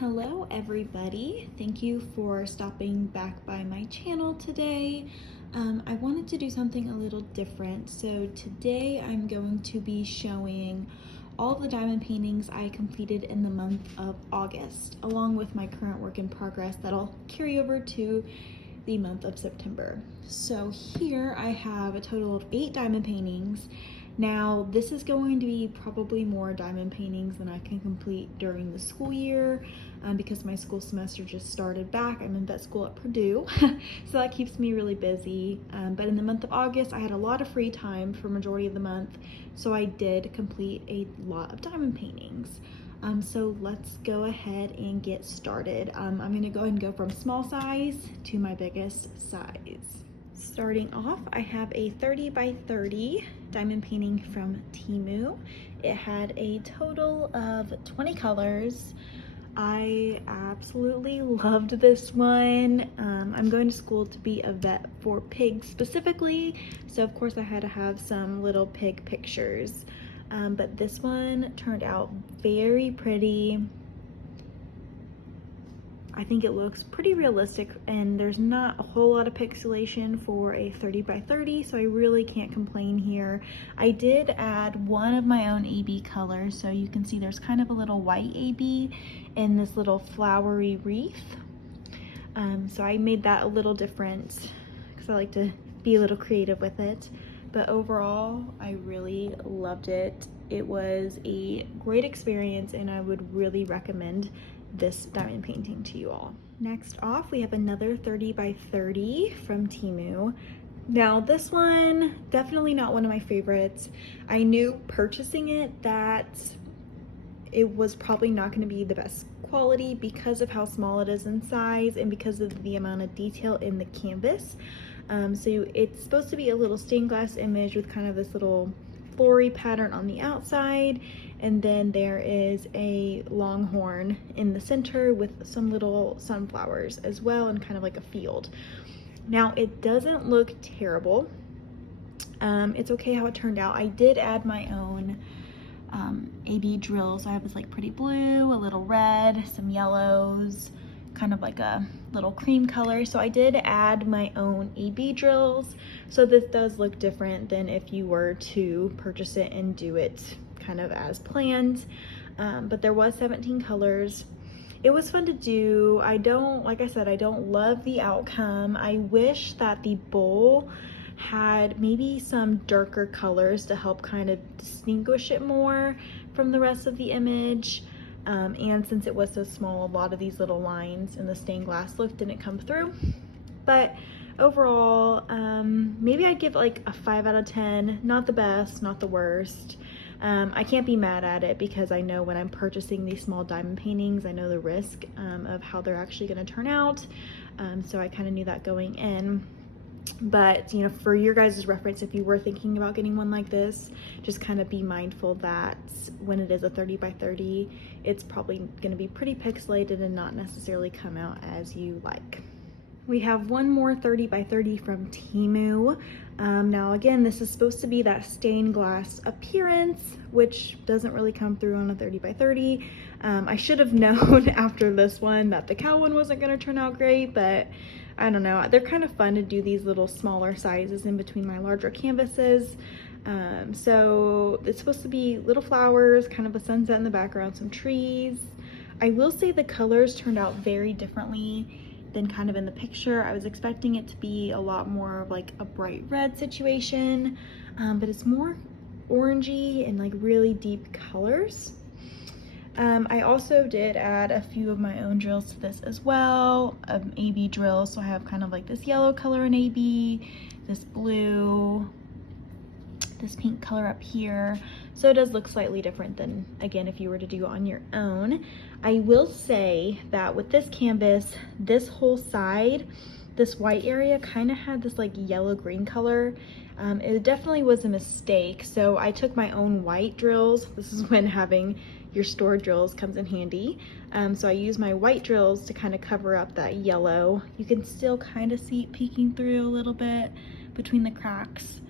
Hello everybody, thank you for stopping back by my channel today. I wanted to do something a little different, so today I'm going to be showing all the diamond paintings I completed in the month of August, along with my current work in progress that'll carry over to the month of September. So here I have a total of 8 diamond paintings. Now this is going to be probably more diamond paintings than I can complete during the school year because my school semester just started back. I'm in vet school at Purdue, so that keeps me really busy. But in the month of August, I had a lot of free time for majority of the month, so I did complete a lot of diamond paintings. So let's go ahead and get started. I'm going to go ahead and go from small size to my biggest size. Starting off, I have a 30 by 30 diamond painting from Temu. It had a total of 20 colors. I absolutely loved this one. I'm going to school to be a vet for pigs specifically, so of course I had to have some little pig pictures. But this one turned out very pretty. I think it looks pretty realistic, and there's not a whole lot of pixelation for a 30 by 30, so I really can't complain here. I did add one of my own AB colors, so you can see there's kind of a little white AB in this little flowery wreath. So I made that a little different because I like to be a little creative with it. But overall, I really loved it. It was a great experience, and I would really recommend this diamond painting to you all. Next off, we have another 30 by 30 from Temu. Now this one, definitely not one of my favorites. I knew purchasing it that it was probably not going to be the best quality because of how small it is in size and because of the amount of detail in the canvas. So it's supposed to be a little stained glass image with kind of this little flory pattern on the outside, and then there is a longhorn in the center with some little sunflowers as well, and kind of like a field. Now it doesn't look terrible. It's okay how it turned out. I did add my own AB drills. So I have this like pretty blue, a little red, some yellows, kind of like a little cream color. So I did add my own AB drills. So this does look different than if you were to purchase it and do it kind of as planned. But there was 17 colors. It was fun to do. Like I said, I don't love the outcome. I wish that the bowl had maybe some darker colors to help kind of distinguish it more from the rest of the image. And since it was so small, a lot of these little lines in the stained glass look didn't come through. But overall, maybe I'd give it like a 5 out of 10. Not the best, not the worst. I can't be mad at it because I know when I'm purchasing these small diamond paintings, I know the risk of how they're actually going to turn out. So I kind of knew that going in. But you know, for your guys' reference, if you were thinking about getting one like this, just kind of be mindful that when it is a 30 by 30, it's probably going to be pretty pixelated and not necessarily come out as you like. We have one more 30 by 30 from Temu. Now again, this is supposed to be that stained glass appearance, which doesn't really come through on a 30 by 30. I should have known after this one that the cow one wasn't going to turn out great, but I don't know. They're kind of fun to do these little smaller sizes in between my larger canvases. So it's supposed to be little flowers, kind of a sunset in the background, some trees. I will say the colors turned out very differently than kind of in the picture. I was expecting it to be a lot more of like a bright red situation, but it's more orangey and like really deep colors. I also did add a few of my own drills to this as well, AB drills. So I have kind of like this yellow color in AB, this blue, this pink color up here. So it does look slightly different than, again, if you were to do it on your own. I will say that with this canvas, this whole side, this white area kind of had this like yellow green color. It definitely was a mistake. So I took my own white drills. This is when having your store drills comes in handy. So I used my white drills to kind of cover up that yellow. You can still kind of see it peeking through a little bit between the cracks.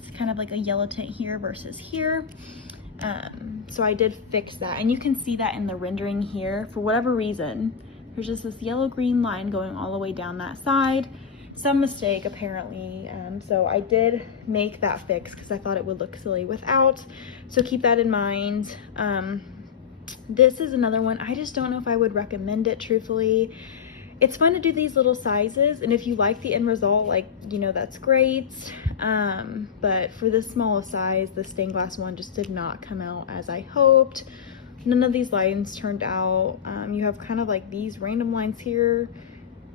It's kind of like a yellow tint here versus here. So I did fix that, and you can see that in the rendering here. For whatever reason, there's just this yellow-green line going all the way down that side. Some mistake apparently, so I did make that fix because I thought it would look silly without, so keep that in mind. This is another one, I just don't know if I would recommend it, truthfully. It's fun to do these little sizes, and if you like the end result, like, you know, that's great. But for this small size, the stained glass one just did not come out as I hoped. None of these lines turned out. You have kind of like these random lines here,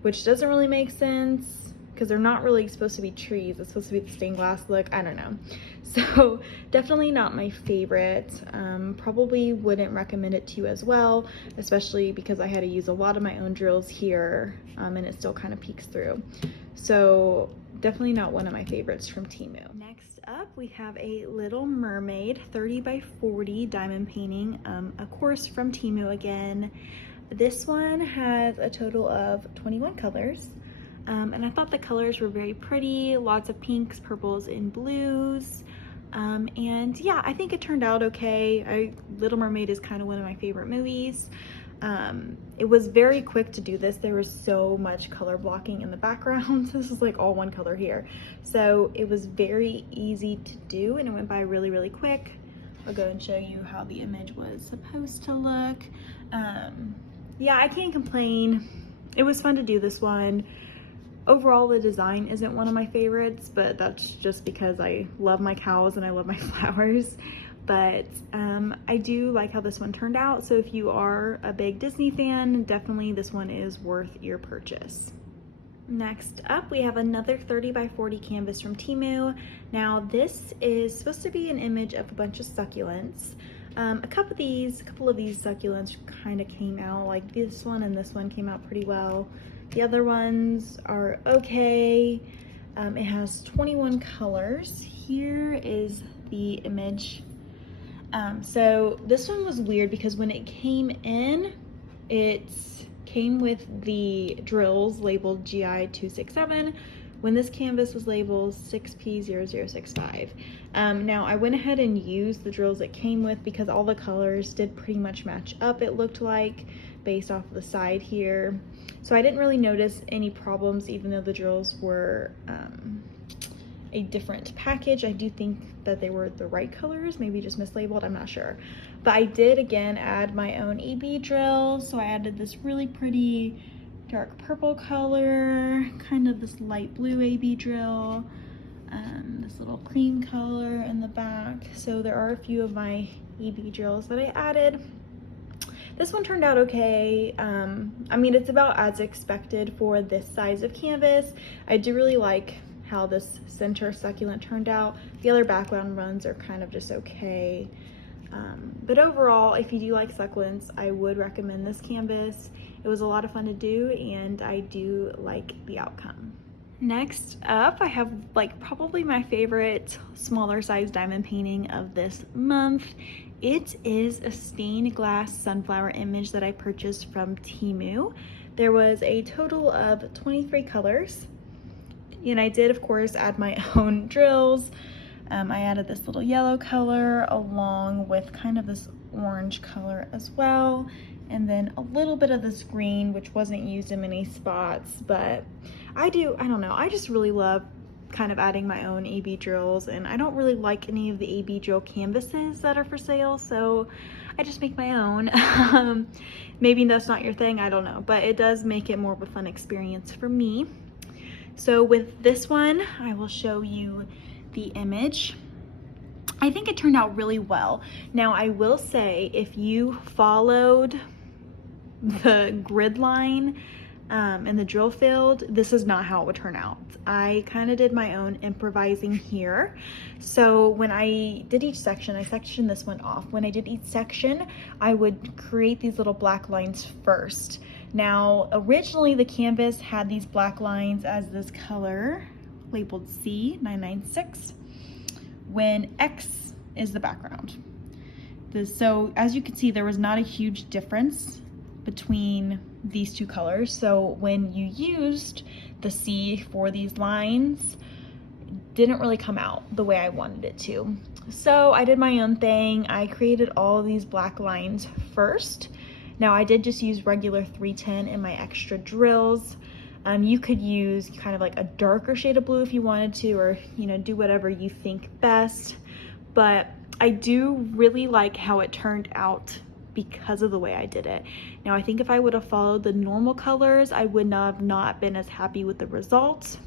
which doesn't really make sense because they're not really supposed to be trees. It's supposed to be the stained glass look. I don't know. So definitely not my favorite. Probably wouldn't recommend it to you as well, especially because I had to use a lot of my own drills here, and it still kind of peeks through. So definitely not one of my favorites from Temu. Next up, we have a Little Mermaid 30 by 40 diamond painting, of course from Temu again. This one has a total of 21 colors. And I thought the colors were very pretty, lots of pinks, purples, and blues. And yeah, I think it turned out okay. Little Mermaid is kind of one of my favorite movies. It was very quick to do this. There was so much color blocking in the background. This is like all one color here. So it was very easy to do, and it went by really, really quick. I'll go and show you how the image was supposed to look. Yeah, I can't complain. It was fun to do this one. Overall, the design isn't one of my favorites, but that's just because I love my cows and I love my flowers. But I do like how this one turned out. So if you are a big Disney fan, definitely this one is worth your purchase. Next up, we have another 30 by 40 canvas from Temu. Now this is supposed to be an image of a bunch of succulents. A couple of these succulents kind of came out, like this one and this one came out pretty well. The other ones are okay. It has 21 colors. Here is the image. So this one was weird because when it came in, it came with the drills labeled GI 267 when this canvas was labeled 6P0065. Now I went ahead and used the drills it came with because all the colors did pretty much match up, it looked like, based off of the side here. So I didn't really notice any problems even though the drills were a different package. I do think that they were the right colors, maybe just mislabeled, I'm not sure. But I did again add my own AB drill. So I added this really pretty dark purple color, kind of this light blue AB drill, this little cream color in the back. So there are a few of my AB drills that I added. This one turned out okay. I mean, it's about as expected for this size of canvas. I do really like how this center succulent turned out. The other background runs are kind of just okay. But overall, if you do like succulents, I would recommend this canvas. It was a lot of fun to do, and I do like the outcome. Next up, I have like probably my favorite smaller size diamond painting of this month. It is a stained glass sunflower image that I purchased from Temu. There was a total of 23 colors, and I did of course add my own drills. I added this little yellow color along with kind of this orange color as well, and then a little bit of this green, which wasn't used in many spots. But I don't know, I just really love kind of adding my own AB drills, and I don't really like any of the AB drill canvases that are for sale, so I just make my own. Maybe that's not your thing, I don't know, but it does make it more of a fun experience for me. So with this one, I will show you the image. I think it turned out really well. Now I will say, if you followed the grid line in the drill field, this is not how it would turn out. I kind of did my own improvising here. So when I did each section, I sectioned this one off. When I did each section, I would create these little black lines first. Now, originally the canvas had these black lines as this color labeled C996, when X is the background. So as you can see, there was not a huge difference between these two colors. So when you used the C for these lines, didn't really come out the way I wanted it to. So I did my own thing. I created all of these black lines first. Now I did just use regular 310 in my extra drills. You could use kind of like a darker shade of blue if you wanted to, or do whatever you think best. But I do really like how it turned out because of the way I did it. Now I think if I would have followed the normal colors, I would have not been as happy with the results.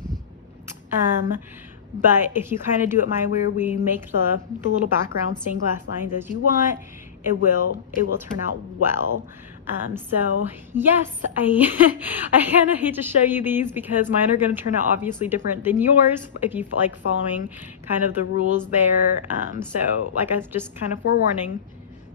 But if you kind of do it my way, where you make the little background stained glass lines as you want, it will turn out well. So yes, I kind of hate to show you these because mine are going to turn out obviously different than yours if you like following kind of the rules there. So like I just kind of forewarning,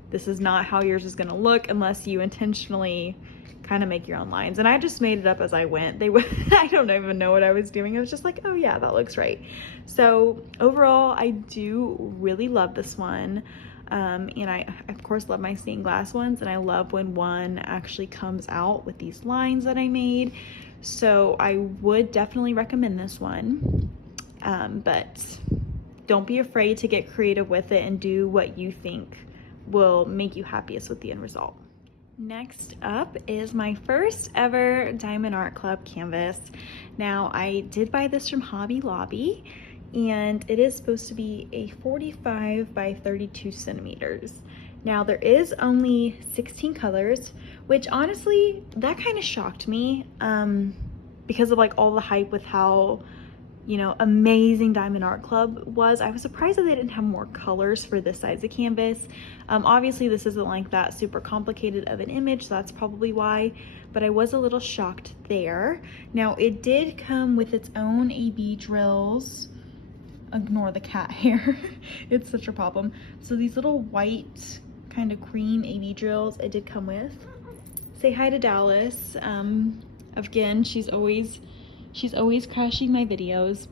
this is not how yours is going to look unless you intentionally kind of make your own lines. And I just made it up as I went. I don't even know what I was doing. I was just like, oh yeah, that looks right. So overall, I do really love this one. And I of course love my stained glass ones, and I love when one actually comes out with these lines that I made. So I would definitely recommend this one. But don't be afraid to get creative with it and do what you think will make you happiest with the end result. Next up is my first ever Diamond Art Club canvas. Now I did buy this from Hobby Lobby, and it is supposed to be a 45 by 32 centimeters. Now there is only 16 colors, which honestly, that kind of shocked me because of like all the hype with how amazing Diamond Art Club was. I was surprised that they didn't have more colors for this size of canvas. Obviously this isn't like that super complicated of an image, so that's probably why, but I was a little shocked there. Now it did come with its own AB drills. Ignore the cat hair. It's such a problem. So these little white kind of cream AB drills it did come with. Say hi to Dallas. Again, she's always crashing my videos,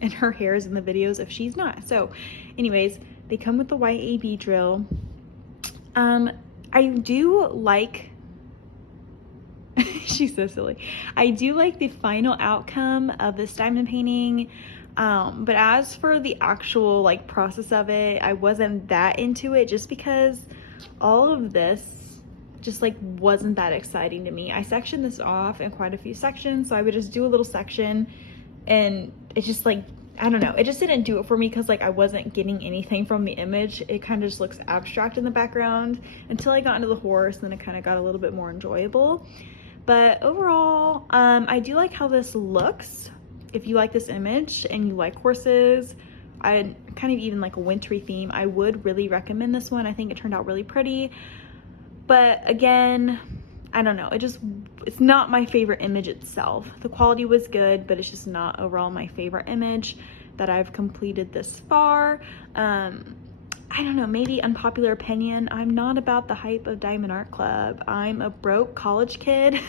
and her hair is in the videos if she's not. So anyways, they come with the white AB drill. I do like she's so silly. I do like the final outcome of this diamond painting. But as for the actual like process of it, I wasn't that into it just because all of this just like wasn't that exciting to me. I sectioned this off in quite a few sections, so I would just do a little section, and it just like, I don't know, it just didn't do it for me because like I wasn't getting anything from the image. It kind of just looks abstract in the background until I got into the horse, and then it kind of got a little bit more enjoyable. But overall, I do like how this looks. If you like this image and you like horses, I kind of even like a wintry theme, I would really recommend this one. I think it turned out really pretty. But again, I don't know, it's not my favorite image itself. The quality was good, but it's just not overall my favorite image that I've completed this far. I don't know, maybe unpopular opinion, I'm not about the hype of Diamond Art Club. I'm a broke college kid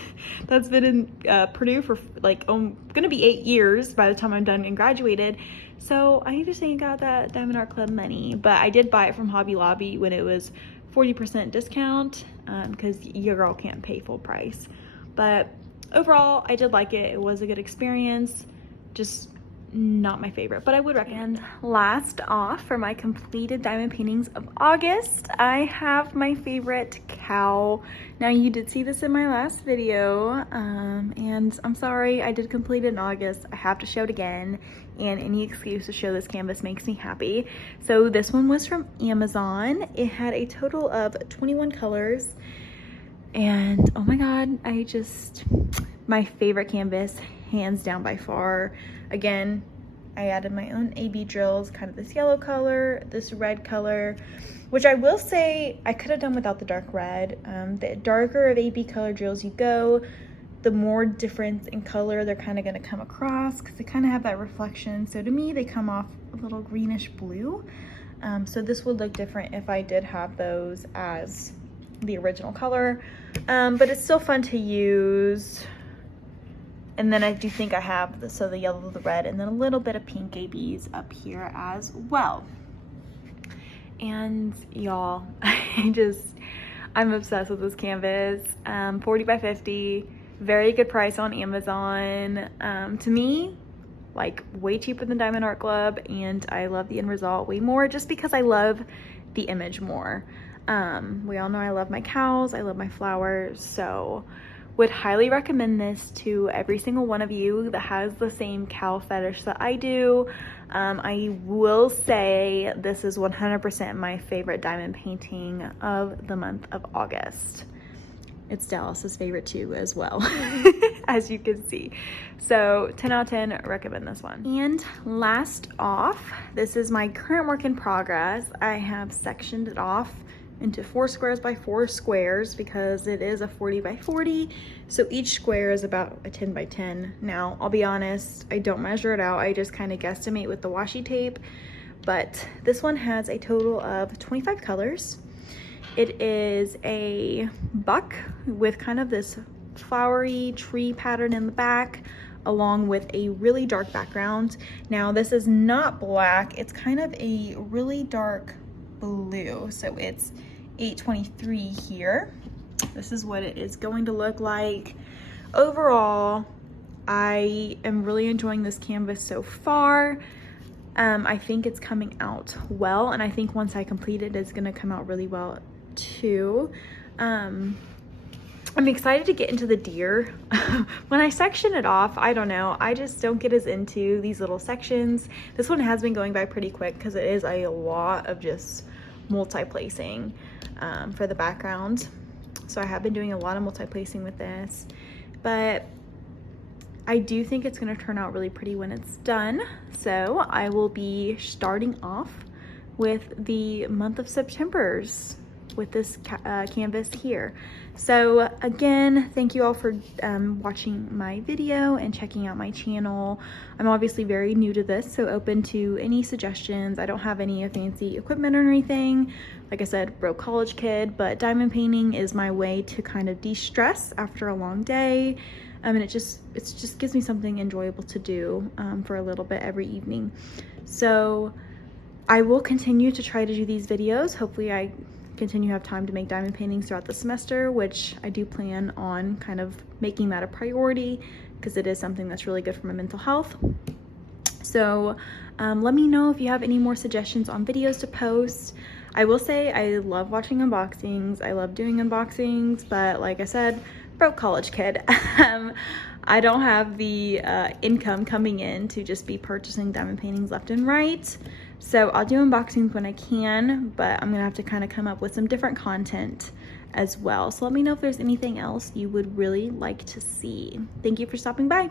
that's been in Purdue for like gonna be 8 years by the time I'm done and graduated. So I just ain't got that Diamond Art Club money. But I did buy it from Hobby Lobby when it was 40% discount because your girl can't pay full price. But overall, I did like it. It was a good experience. Just not my favorite, but I would recommend. Last off, for my completed diamond paintings of August, I have my favorite cow. Now you did see this in my last video, and I'm sorry, I did complete it in August. I have to show it again, and any excuse to show this canvas makes me happy. So this one was from Amazon. It had a total of 21 colors, and oh my god, my favorite canvas, hands down by far. Again, I added my own AB drills, kind of this yellow color, this red color, which I will say I could have done without the dark red. The darker of AB color drills you go, the more difference in color they're kind of going to come across because they kind of have that reflection. So to me, they come off a little greenish blue. So this would look different if I did have those as the original color, but it's still fun to use. And then I do think I have the yellow, the red, and then a little bit of pink ABs up here as well. And y'all, I'm obsessed with this canvas. 40 by 50, very good price on Amazon. To me, like way cheaper than Diamond Art Club, and I love the end result way more just because I love the image more. We all know I love my cows, I love my flowers, so would highly recommend this to every single one of you that has the same cow fetish that I do. I will say this is 100% my favorite diamond painting of the month of August. It's Dallas's favorite too as well, as you can see. So 10 out of 10, recommend this one. And last off, this is my current work in progress. I have sectioned it off into 4 squares by 4 squares because it is a 40 by 40. So each square is about a 10 by 10. Now, I'll be honest, I don't measure it out. I just kind of guesstimate with the washi tape. But this one has a total of 25 colors. It is a buck with kind of this flowery tree pattern in the back, along with a really dark background. Now, this is not black. It's kind of a really dark blue. So it's 823 here. This is what it is going to look like. Overall, I am really enjoying this canvas so far. I think it's coming out well, and I think once I complete it, it's gonna come out really well too. I'm excited to get into the deer. When I section it off, I don't know, I just don't get as into these little sections. This one has been going by pretty quick because it is a lot of just multi-placing for the background. So I have been doing a lot of multi-placing with this, but I do think it's going to turn out really pretty when it's done. So I will be starting off with the month of September's with this canvas here. So again, thank you all for watching my video and checking out my channel. I'm obviously very new to this, so open to any suggestions. I don't have any fancy equipment or anything. Like I said, broke college kid, but diamond painting is my way to kind of de-stress after a long day. And it just gives me something enjoyable to do for a little bit every evening. So I will continue to try to do these videos. Hopefully I continue to have time to make diamond paintings throughout the semester, which I do plan on kind of making that a priority because it is something that's really good for my mental health. So let me know if you have any more suggestions on videos to post. I will say I love watching unboxings. I love doing unboxings, but like I said, broke college kid. I don't have the income coming in to just be purchasing diamond paintings left and right. So I'll do unboxings when I can, but I'm gonna have to kind of come up with some different content as well. So let me know if there's anything else you would really like to see. Thank you for stopping by.